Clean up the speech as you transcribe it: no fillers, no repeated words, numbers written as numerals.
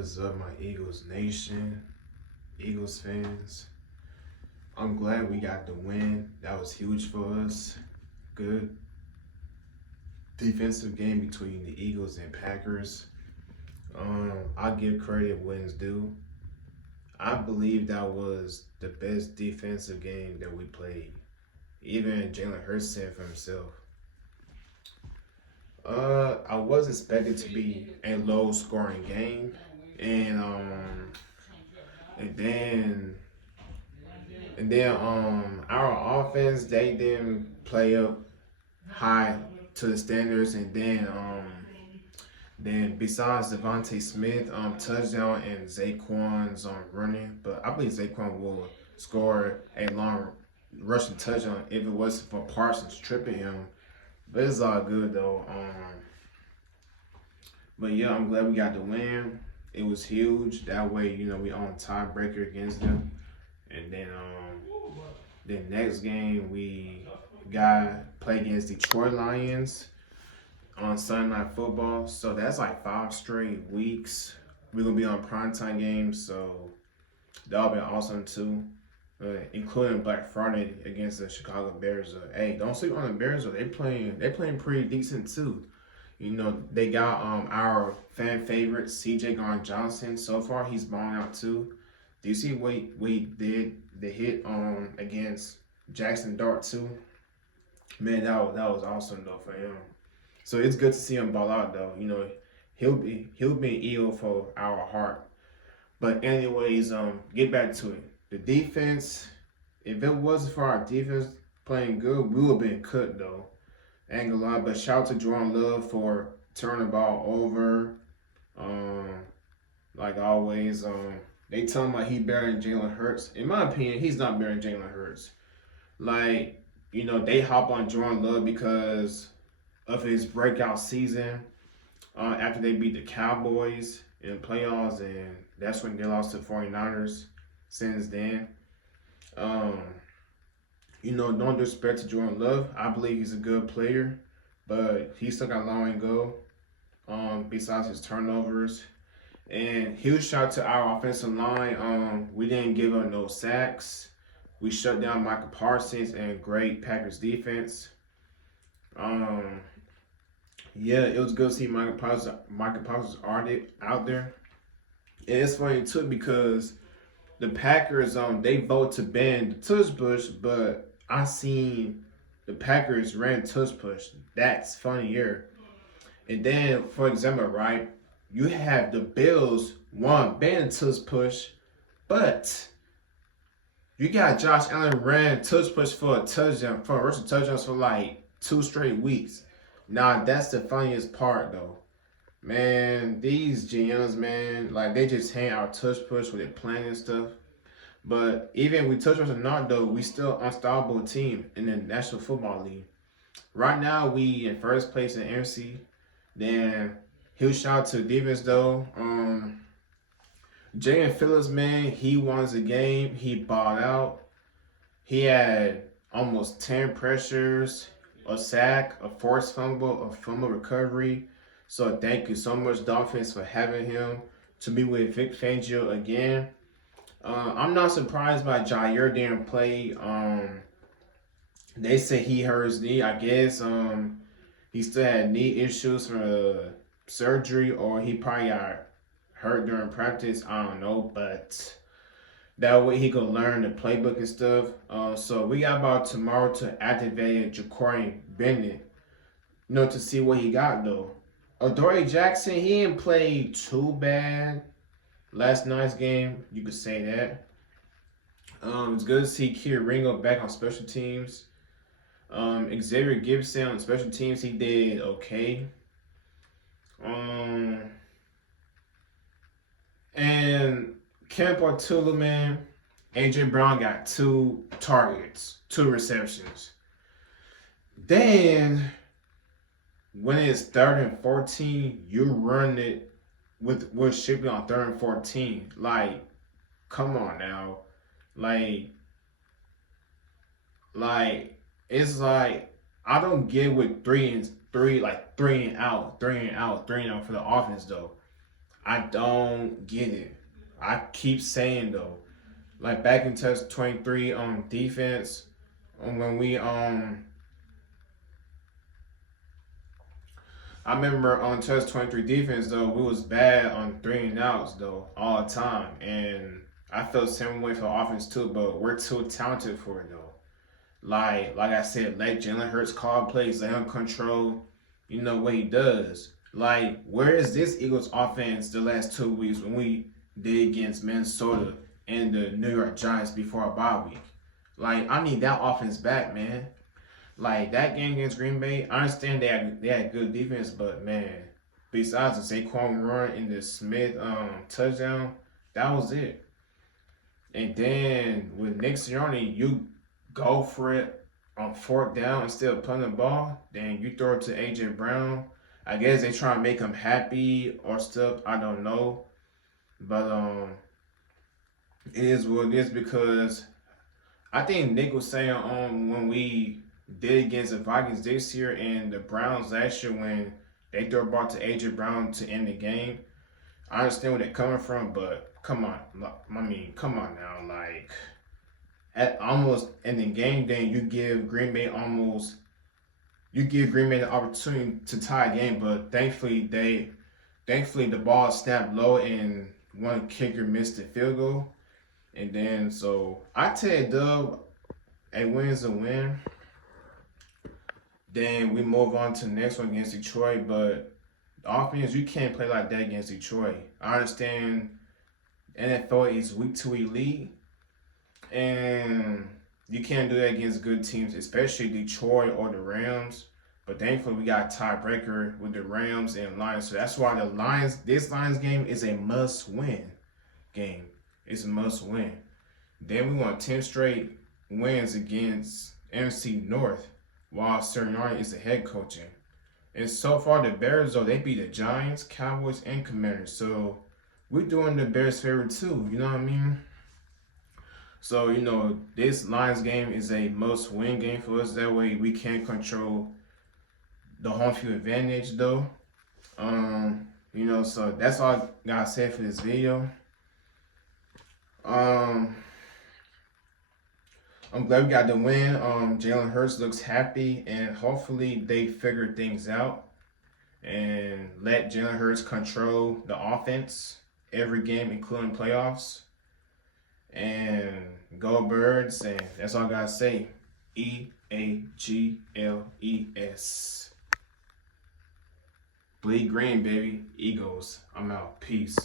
is up, my Eagles Nation, Eagles fans? I'm glad we got the win. That was huge for us. Good defensive game between the Eagles and Packers. I'll give credit when it's due. I believe that was the best defensive game that we played. Even Jalen Hurts said for himself. I was expected to be a low scoring game, and and then our offense, they didn't play up high to the standards, and then besides Devontae Smith touchdown and Zaquan's running, but I believe Zaquan will score a long rushing touchdown if it wasn't for Parsons tripping him. But it's all good though. But yeah, I'm glad we got the win. It was huge. That way, we on tiebreaker against them. And then the next game we got play against Detroit Lions on Sunday Night Football. So that's like 5 straight weeks. We're gonna be on primetime games, so that'll be awesome too. Including Black Friday against the Chicago Bears. Hey, don't sleep on the Bears. They playing pretty decent too. They got our fan favorite CJ Garn Johnson. So far, he's balling out too. Do you see what he did? The hit against Jackson Dart too. Man, that was awesome though for him. So it's good to see him ball out though. He'll be an Eagle for our heart. But anyways, get back to it. The defense, if it wasn't for our defense playing good, we would have been cut though. Ain't gonna lie, but shout out to Jordan Love for turning the ball over. Like always, they tell him like he better than Jalen Hurts. In my opinion, he's not better than Jalen Hurts. Like, they hop on Jordan Love because of his breakout season after they beat the Cowboys in the playoffs, and that's when they lost to 49ers. Since then, no disrespect to Jordan Love. I believe he's a good player, but he still got a long way to go. Besides his turnovers, and huge shout out to our offensive line. We didn't give up no sacks. We shut down Michael Parsons and great Packers defense. Yeah, it was good to see Michael Parsons out there. And it's funny too because the Packers, they vote to ban the tush push, but I seen the Packers ran tush push. That's funnier. And then, for example, right, you have the Bills ban tush push, but you got Josh Allen ran tush push for a touchdown, for a rushing touchdowns for like 2 straight weeks. Now that's the funniest part though. Man, these GMs, man, like they just hand out tush push with their plan and stuff. But even with tush push or not, though, we still unstoppable team in the National Football League. Right now, we in first place in NFC. Then huge shout out to defense though. Jalen Phillips, man, he won the game. He balled out. He had almost 10 pressures, a sack, a forced fumble, a fumble recovery. So thank you so much, Dolphins, for having him to be with Vic Fangio again. I'm not surprised by Jair didn't play. They say he hurt his knee. I guess he still had knee issues from surgery, or he probably got hurt during practice. I don't know, but that way he could learn the playbook and stuff. So we got about tomorrow to activate Ja'Cory Bennett, to see what he got though. Adoree Jackson, he didn't play too bad last night's game. You could say that. It's good to see Keir Ringo back on special teams. Xavier Gibson on special teams, he did okay. And Kemp Ortula, man, AJ Brown got 2 targets, 2 receptions. Then when it's 3rd and 14, you run it with Shipley on 3rd and 14. Like, come on now. Like it's like I don't get with 3 and out for the offense though. I don't get it. I keep saying though, like back in test 23 on defense, when we I remember on test 23 defense though, we was bad on 3 and outs though all the time, and I felt same way for offense too. But we're too talented for it though. Like I said, let Jalen Hurts call plays, let him control, what he does. Like, where is this Eagles offense the last 2 weeks when we did against Minnesota and the New York Giants before our bye week? Like, I need that offense back, man. Like that game against Green Bay, I understand they had good defense, but man, besides the Saquon run and the Smith touchdown, that was it. And then with Nick Sirianni, you go for it on 4th down instead of punting the ball. Then you throw it to AJ Brown. I guess they try to make him happy or stuff. I don't know, but it is what it is because I think Nick was saying when we did against the Vikings this year and the Browns last year when they threw a ball to AJ Brown to end the game. I understand where they're coming from, but come on, come on now, like at almost in the game, then you give Green Bay the opportunity to tie a game, but thankfully the ball snapped low and one kicker missed the field goal, and then so I tell you, Dub, a win's a win. Then we move on to the next one against Detroit, but the offense, you can't play like that against Detroit. I understand NFL is week to elite, and you can't do that against good teams, especially Detroit or the Rams. But thankfully, we got a tiebreaker with the Rams and Lions. So that's why this Lions game is a must-win game. It's a must-win. Then we want 10 straight wins against NFC North while Sirianni is the head coaching. And so far, the Bears, though, they beat the Giants, Cowboys, and Commanders. So we're doing the Bears' favor too. You know what I mean? So, this Lions game is a must-win game for us. That way, we can control the home field advantage, though. So that's all I gotta say for this video. I'm glad we got the win. Jalen Hurts looks happy, and hopefully they figure things out and let Jalen Hurts control the offense every game, including playoffs. And go Birds, and that's all I gotta say. EAGLES. Bleed green, baby. Eagles. I'm out. Peace.